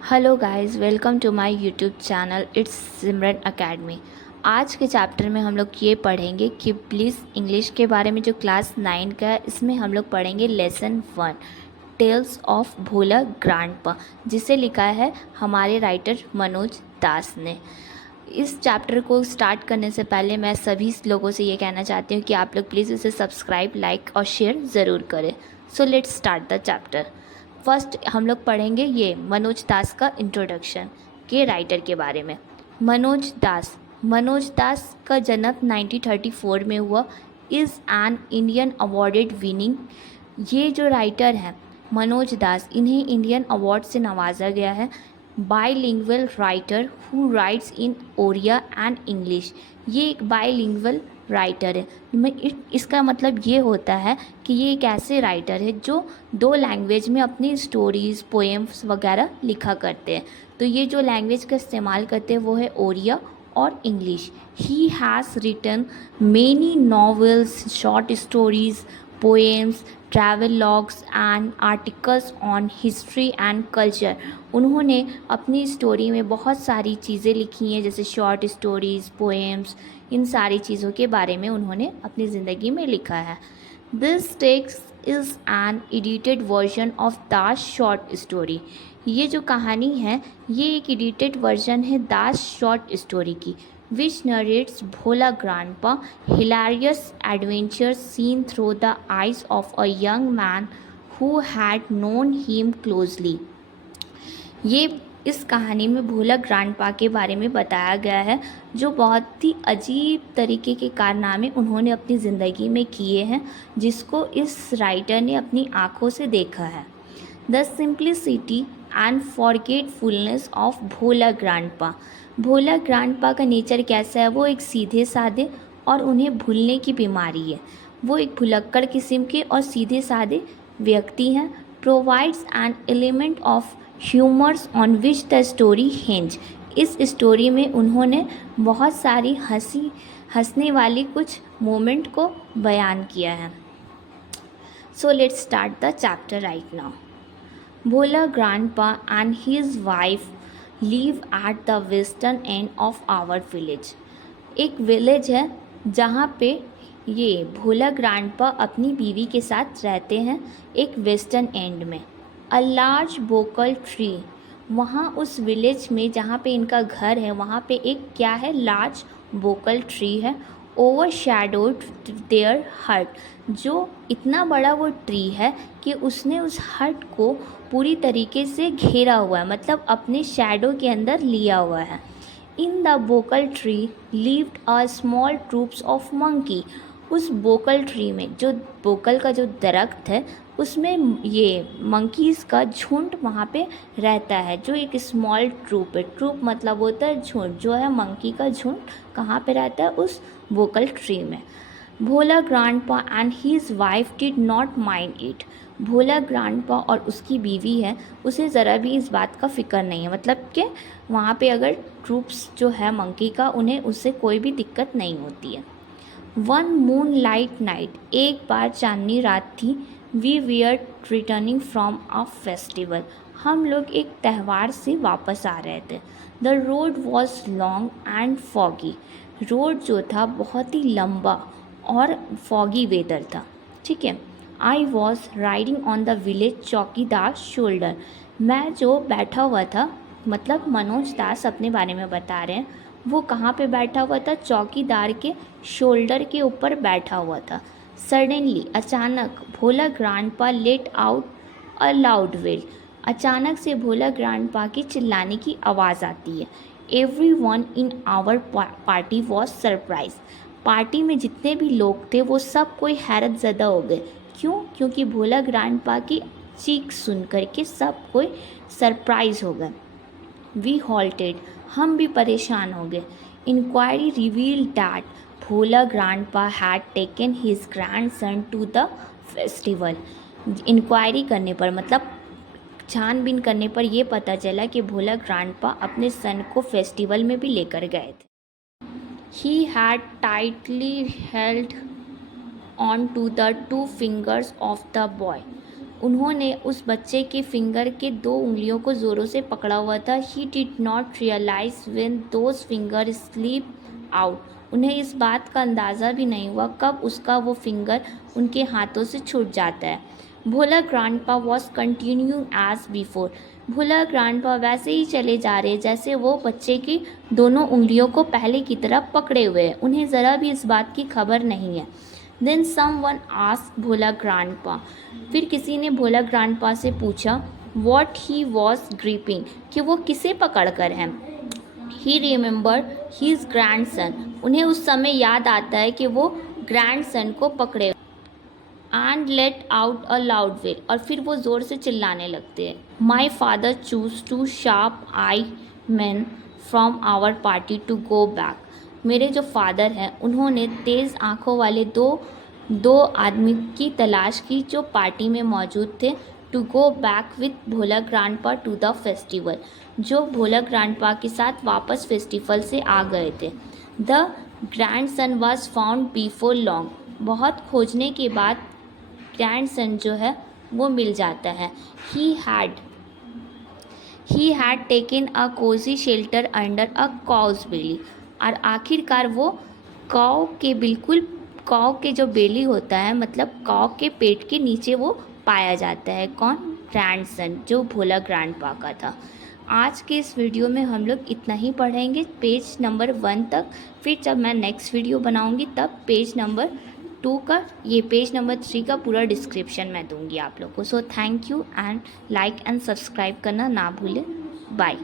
Hello guys, welcome to my YouTube channel it's Simran academy. आज के chapter में हम लोग ये पढ़ेंगे कि प्लीज़ इंग्लिश के बारे में जो क्लास 9 का है, इसमें हम लोग पढ़ेंगे lesson 1 tales of Bhola grandpa, जिसे लिखा है हमारे राइटर मनोज दास ने। इस चैप्टर को स्टार्ट करने से पहले मैं सभी लोगों से ये कहना चाहती हूँ कि आप लोग प्लीज़ इसे सब्सक्राइब, लाइक और शेयर ज़रूर करें। So let's start the chapter. First हम लोग पढ़ेंगे ये मनोज दास का इंट्रोडक्शन के राइटर के बारे में। मनोज दास का जन्म 1934 में हुआ। Is an Indian awarded winning. ये जो राइटर हैं मनोज दास, इन्हें इंडियन अवार्ड से नवाजा गया है। Bilingual writer who writes in Oriya and English. ये एक बाईलिंगुअल राइटर है। इसका मतलब ये होता है कि ये एक ऐसे राइटर है जो दो लैंग्वेज में अपनी स्टोरीज़, पोएम्स वगैरह लिखा करते हैं। तो ये जो लैंग्वेज का इस्तेमाल करते हैं वो है ओरिया और English. He has written many novels, short stories, poems, travel logs and articles on history and culture. उन्होंने अपनी स्टोरी में बहुत सारी चीज़ें लिखी हैं, जैसे शॉर्ट स्टोरीज़, पोएम्स, इन सारी चीज़ों के बारे में उन्होंने अपनी ज़िंदगी में लिखा है। This text is an edited version of Das short story. ये जो कहानी है ये एक एडिटेड वर्जन है दास शॉर्ट स्टोरी की, which narrates Bhola Grandpa hilarious adventures seen through the eyes of a young man who had known him closely। ये इस कहानी में भोला ग्रैंडपा के बारे में बताया गया है, जो बहुत ही अजीब तरीके के कारनामे उन्होंने अपनी ज़िंदगी में किए हैं, जिसको इस राइटर ने अपनी आँखों से देखा है। The simplicity and forgetfulness of Bhola grandpa. Bhola grandpa का नेचर कैसा है? वो एक सीधे साधे और उन्हें भूलने की बीमारी है। वो एक भुलक्कड़ किस्म के और सीधे साधे व्यक्ति हैं। Provides an element of humours on which the story hinge. इस स्टोरी में उन्होंने बहुत सारी हंसने वाली कुछ मोमेंट को बयान किया है। So let's start the chapter right now. Bhola grandpa and his wife live at the western end of our village। एक विलेज है जहाँ पे ये भोला ग्रैंडपा अपनी बीवी के साथ रहते हैं, एक वेस्टर्न एंड में। A large bakul tree. वहाँ उस विलेज में जहाँ पे इनका घर है वहाँ पे एक क्या है, लार्ज बोकल ट्री है। ओवर शैडोड देयर हट। जो इतना बड़ा वो ट्री है कि उसने उस हट को पूरी तरीके से घेरा हुआ है, मतलब अपने शैडो के अंदर लिया हुआ है। In the bakul tree lived a small troops of monkey. उस बोकल ट्री में, जो बोकल का जो दरख्त है उसमें ये मंकीज़ का झुंड वहाँ पे रहता है, जो एक स्मॉल ट्रूप है। ट्रूप मतलब होता है झुंड, जो है मंकी का झुंड कहाँ पे रहता है, उस बोकल ट्री में। Bhola grandpa and his wife did not mind it. Bhola grandpa और उसकी बीवी है, उसे ज़रा भी इस बात का फ़िक्र नहीं है, मतलब कि वहाँ पे अगर ट्रूप्स जो है मंकी का, उन्हें उससे कोई भी दिक्कत नहीं होती है। One moonlight night. एक बार चांदनी रात थी। We were returning from a festival. हम लोग एक त्यौहार से वापस आ रहे थे। The road was long and foggy. Road जो था बहुत ही लंबा और फॉगी वेदर था, ठीक है। I was riding on the village चौकीदार शोल्डर। मैं जो बैठा हुआ था, मतलब मनोज दास अपने बारे में बता रहे हैं, वो कहाँ पे बैठा हुआ था, चौकीदार के शोल्डर के ऊपर बैठा हुआ था। सडनली, अचानक, Bhola grandpa let out a loud wail. अचानक से भोला ग्रैंडपा की चिल्लाने की आवाज़ आती है। Everyone in our party was surprise. Party में जितने भी लोग थे वो सब कोई हैरत ज़दा हो गए। क्यों? क्योंकि भोला ग्रैंडपा की चीख सुन कर के सब कोई सरप्राइज हो गए। We halted. हम भी परेशान हो गए। Inquiry revealed that Bhola grandpa had taken his grandson to the festival. Inquiry करने पर, मतलब छानबीन करने पर यह पता चला कि भोला ग्रैंडपा अपने सन को फेस्टिवल में भी लेकर गए थे। He had tightly held on to the two fingers of the boy। उन्होंने उस बच्चे के फिंगर के 2 उंगलियों को ज़ोरों से पकड़ा हुआ था। He did not realise when those finger slip out. उन्हें इस बात का अंदाज़ा भी नहीं हुआ कब उसका वो फिंगर उनके हाथों से छूट जाता है। Bhola grandpa was continuing as before. Bhola grandpa वैसे ही चले जा रहे जैसे वो बच्चे की दोनों उंगलियों को पहले की तरह पकड़े हुए हैं। उन्हें ज़रा भी इस बात की खबर नहीं है। देन समवन आस्क्ड भोला ग्रैंडपा। फिर किसी ने भोला ग्रैंडपा से पूछा व्हाट ही वॉज ग्रिपिंग, कि वो किसे पकड़ कर हैं। ही रिमेंबर हिज ग्रैंडसन। उन्हें उस समय याद आता है कि वो ग्रैंडसन को पकड़े and let out a loud wail, और फिर वो ज़ोर से चिल्लाने लगते हैं। My father choose two sharp eye man from our party to go back. मेरे जो फादर हैं उन्होंने तेज़ आँखों वाले दो आदमी की तलाश की जो पार्टी में मौजूद थे, to go back with Bhola grandpa to the festival, जो भोला ग्रैंडपा के साथ वापस फेस्टिवल से आ गए थे। The grandson was found before long. बहुत खोजने के बाद ग्रैंडसन जो है वो मिल जाता है। He had taken a cosy shelter under a cow's belly. और आखिरकार वो काऊ के जो बेली होता है, मतलब काऊ के पेट के नीचे वो पाया जाता है। कौन? ग्रैंडसन, जो भोला ग्रैंडपा का था। आज के इस वीडियो में हम लोग इतना ही पढ़ेंगे, पेज नंबर 1 तक। फिर जब मैं नेक्स्ट वीडियो बनाऊंगी तब पेज नंबर 2 का, ये पेज नंबर 3 का पूरा डिस्क्रिप्शन मैं दूंगी आप लोग को। So thank you and like and subscribe करना ना भूलें। बाय।